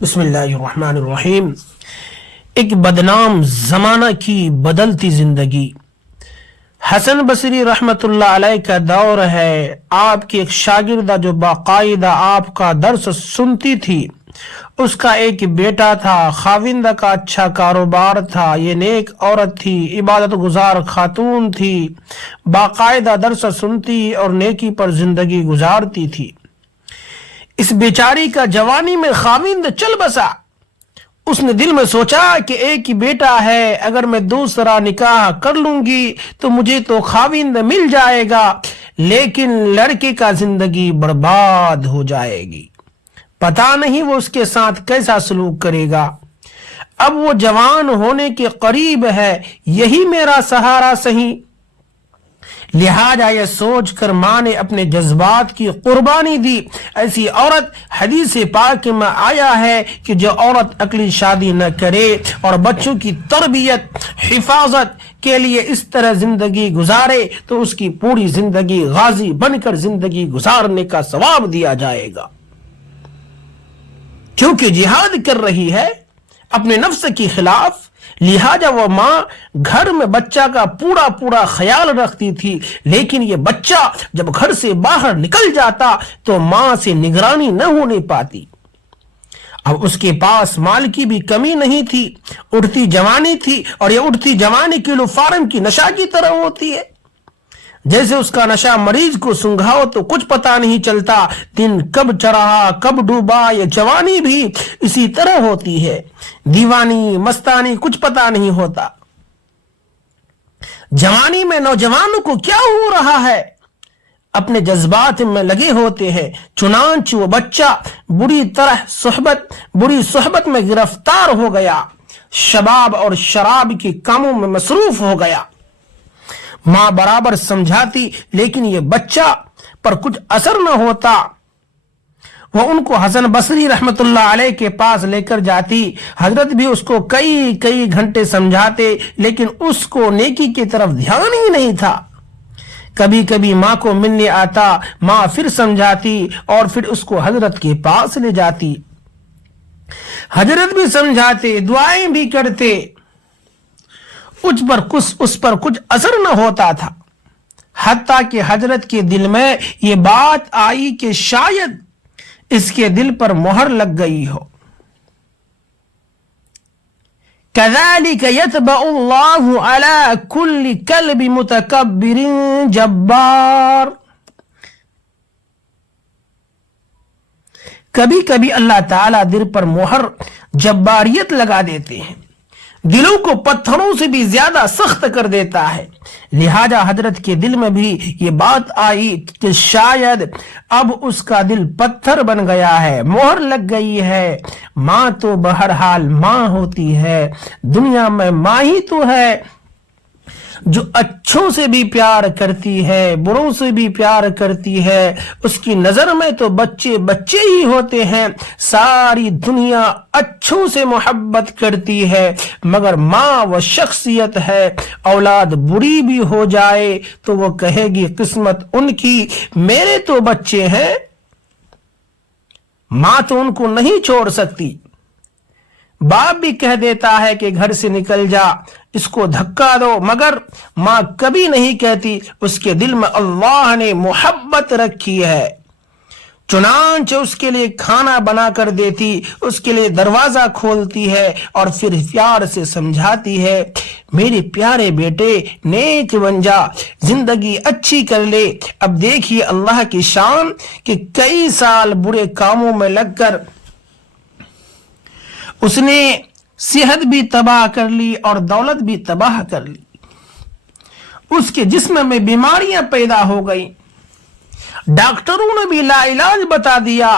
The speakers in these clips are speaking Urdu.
بسم اللہ الرحمن الرحیم۔ ایک بدنام زمانہ کی بدلتی زندگی۔ حسن بصری رحمت اللہ علیہ کا دور ہے۔ آپ کی ایک شاگردہ جو باقاعدہ آپ کا درس سنتی تھی، اس کا ایک بیٹا تھا، خاوندہ کا اچھا کاروبار تھا، یہ نیک عورت تھی، عبادت گزار خاتون تھی، باقاعدہ درس سنتی اور نیکی پر زندگی گزارتی تھی۔ اس بیچاری کا جوانی میں خاوند چل بسا۔ اس نے دل میں سوچا کہ ایک ہی بیٹا ہے، اگر میں دوسرا نکاح کر لوں گی تو مجھے تو خاوند مل جائے گا، لیکن لڑکے کا زندگی برباد ہو جائے گی، پتہ نہیں وہ اس کے ساتھ کیسا سلوک کرے گا۔ اب وہ جوان ہونے کے قریب ہے، یہی میرا سہارا صحیح۔ لہذا یہ سوچ کر ماں نے اپنے جذبات کی قربانی دی۔ ایسی عورت حدیث پاک میں آیا ہے کہ جو عورت عقلی شادی نہ کرے اور بچوں کی تربیت حفاظت کے لیے اس طرح زندگی گزارے تو اس کی پوری زندگی غازی بن کر زندگی گزارنے کا ثواب دیا جائے گا، کیونکہ جہاد کر رہی ہے اپنے نفس کے خلاف۔ لہذا وہ ماں گھر میں بچہ کا پورا خیال رکھتی تھی، لیکن یہ بچہ جب گھر سے باہر نکل جاتا تو ماں سے نگرانی نہ ہونے پاتی۔ اب اس کے پاس مال کی بھی کمی نہیں تھی، اٹھتی جوانی تھی، اور یہ اٹھتی جوانی کلو فارم کی نشہ کی طرح ہوتی ہے۔ جیسے اس کا نشہ مریض کو سنگھاؤ تو کچھ پتا نہیں چلتا، دن کب چڑھا کب ڈوبا۔ یہ جوانی بھی اسی طرح ہوتی ہے، دیوانی مستانی کچھ پتا نہیں ہوتا۔ جوانی میں نوجوانوں کو کیا ہو رہا ہے، اپنے جذبات میں لگے ہوتے ہیں، چنانچہ وہ بچہ بری صحبت میں گرفتار ہو گیا، شباب اور شراب کے کاموں میں مصروف ہو گیا۔ ماں برابر سمجھاتی لیکن یہ بچہ پر کچھ اثر نہ ہوتا۔ وہ ان کو حسن بصری رحمت اللہ علیہ کے پاس لے کر جاتی، حضرت بھی اس کو کئی گھنٹے سمجھاتے، لیکن اس کو نیکی کی طرف دھیان ہی نہیں تھا۔ کبھی کبھی ماں کو ملنے آتا، ماں پھر سمجھاتی اور پھر اس کو حضرت کے پاس لے جاتی۔ حضرت بھی سمجھاتے، دعائیں بھی کرتے، اس پر کچھ اثر نہ ہوتا تھا، حتیٰ کہ حضرت کے دل میں یہ بات آئی کہ شاید اس کے دل پر مہر لگ گئی ہو۔ كَذَلِكَ يَتْبَعُ اللَّهُ عَلَى كُلِّ كَلْبِ مُتَكَبِّرٍ جَبَّارٍ۔ کبھی کبھی اللہ تعالیٰ دل پر مہر جباریت لگا دیتے ہیں، دلوں کو پتھروں سے بھی زیادہ سخت کر دیتا ہے۔ لہذا حضرت کے دل میں بھی یہ بات آئی کہ شاید اب اس کا دل پتھر بن گیا ہے، مہر لگ گئی ہے۔ ماں تو بہرحال ماں ہوتی ہے، دنیا میں ماں ہی تو ہے جو اچھوں سے بھی پیار کرتی ہے، بروں سے بھی پیار کرتی ہے۔ اس کی نظر میں تو بچے ہی ہوتے ہیں، ساری دنیا اچھوں سے محبت کرتی ہے، مگر ماں وہ شخصیت ہے، اولاد بری بھی ہو جائے تو وہ کہے گی قسمت ان کی، میرے تو بچے ہیں، ماں تو ان کو نہیں چھوڑ سکتی۔ باپ بھی کہہ دیتا ہے کہ گھر سے نکل جا، اس کو دھکا دو، مگر ماں کبھی نہیں کہتی، اس کے دل میں اللہ نے محبت رکھی ہے، چنانچہ اس کے لیے کھانا بنا کر دیتی، اس کے لیے دروازہ کھولتی ہے اور پھر پیار سے سمجھاتی ہے، میرے پیارے بیٹے نیک بن جا، زندگی اچھی کر لے۔ اب دیکھیے اللہ کی شان کہ کئی سال برے کاموں میں لگ کر اس نے صحت بھی تباہ کر لی اور دولت بھی تباہ کر لی، اس کے جسم میں بیماریاں پیدا ہو گئیں، ڈاکٹروں نے بھی لا علاج بتا دیا،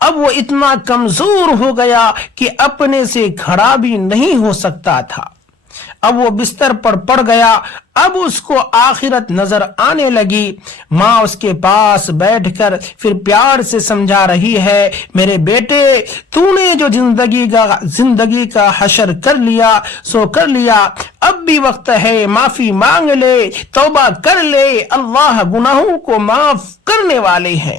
اب وہ اتنا کمزور ہو گیا کہ اپنے سے کھڑا بھی نہیں ہو سکتا تھا، اب وہ بستر پر پڑ گیا، اب اس کو آخرت نظر آنے لگی۔ ماں اس کے پاس بیٹھ کر پھر پیار سے سمجھا رہی ہے، میرے بیٹے تو نے جو زندگی کا حشر کر لیا سو کر لیا، اب بھی وقت ہے، معافی مانگ لے، توبہ کر لے، اللہ گناہوں کو معاف کرنے والے ہیں۔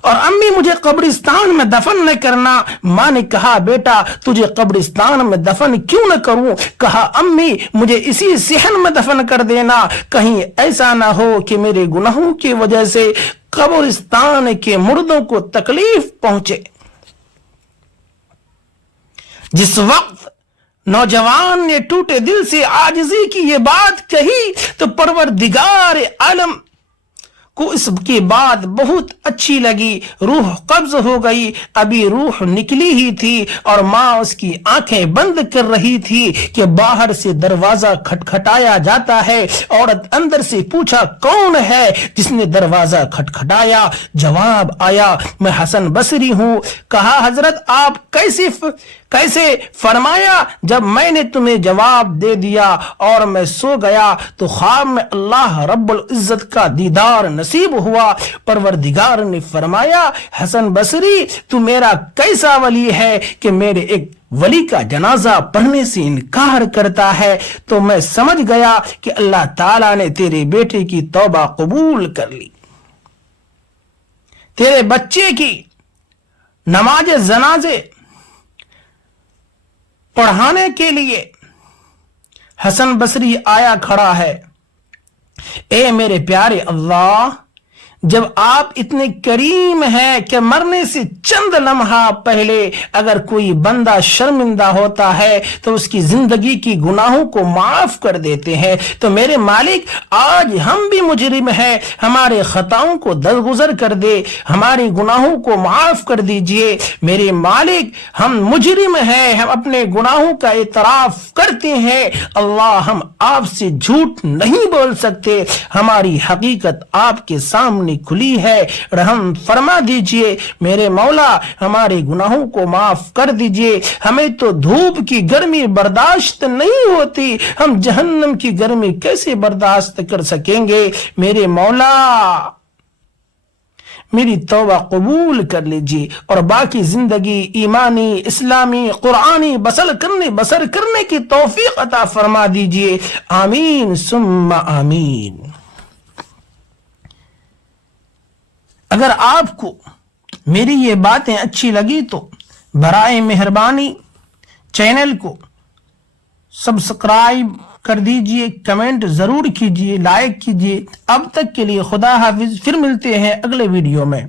اور امی مجھے قبرستان میں دفن نہ کرنا۔ ماں نے کہا بیٹا تجھے قبرستان میں دفن کیوں نہ کروں؟ کہا امی مجھے اسی صحن میں دفن کر دینا، کہیں ایسا نہ ہو کہ میرے گناہوں کی وجہ سے قبرستان کے مردوں کو تکلیف پہنچے۔ جس وقت نوجوان نے ٹوٹے دل سے عاجزی کی یہ بات کہی تو پروردگار عالم کو اس کی بات بہت اچھی لگی، روح قبض ہو گئی، ابھی روح نکلی ہی تھی اور ماں اس کی آنکھیں بند کر رہی تھی کہ باہر سے دروازہ کھٹکھٹایا جاتا ہے۔ عورت اندر سے پوچھا کون ہے جس نے دروازہ کھٹکھٹایا؟ جواب آیا میں حسن بصری ہوں۔ کہا حضرت آپ کیسے؟ فرمایا جب میں نے تمہیں جواب دے دیا اور میں سو گیا تو خواب میں اللہ رب العزت کا دیدار نصیب ہوا۔ پروردگار نے فرمایا حسن بصری تو میرا کیسا ولی ہے کہ میرے ایک ولی کا جنازہ پڑھنے سے انکار کرتا ہے؟ تو میں سمجھ گیا کہ اللہ تعالیٰ نے تیرے بیٹے کی توبہ قبول کر لی، تیرے بچے کی نماز جنازے پڑھانے کے لیے حسن بصری آیا کھڑا ہے۔ اے میرے پیارے اللہ، جب آپ اتنے کریم ہیں کہ مرنے سے چند لمحہ پہلے اگر کوئی بندہ شرمندہ ہوتا ہے تو اس کی زندگی کی گناہوں کو معاف کر دیتے ہیں، تو میرے مالک آج ہم بھی مجرم ہیں، ہمارے خطاؤں کو درگزر کر دے، ہمارے گناہوں کو معاف کر دیجئے۔ میرے مالک ہم مجرم ہیں، ہم اپنے گناہوں کا اعتراف کرتے ہیں، اللہ ہم آپ سے جھوٹ نہیں بول سکتے، ہماری حقیقت آپ کے سامنے کھلی ہے، رحم فرما دیجئے۔ میرے مولا ہمارے گناہوں کو معاف کر دیجئے، ہمیں تو دھوپ کی گرمی برداشت نہیں ہوتی، ہم جہنم کی گرمی کیسے برداشت کر سکیں گے؟ میرے مولا میری توبہ قبول کر لیجئے اور باقی زندگی ایمانی، اسلامی، قرآنی بسر کرنے کی توفیق عطا فرما دیجئے، آمین ثم آمین۔ اگر آپ کو میری یہ باتیں اچھی لگی تو برائے مہربانی چینل کو سبسکرائب کر دیجئے، کمنٹ ضرور کیجئے، لائک کیجئے۔ اب تک کے لیے خدا حافظ، پھر ملتے ہیں اگلے ویڈیو میں۔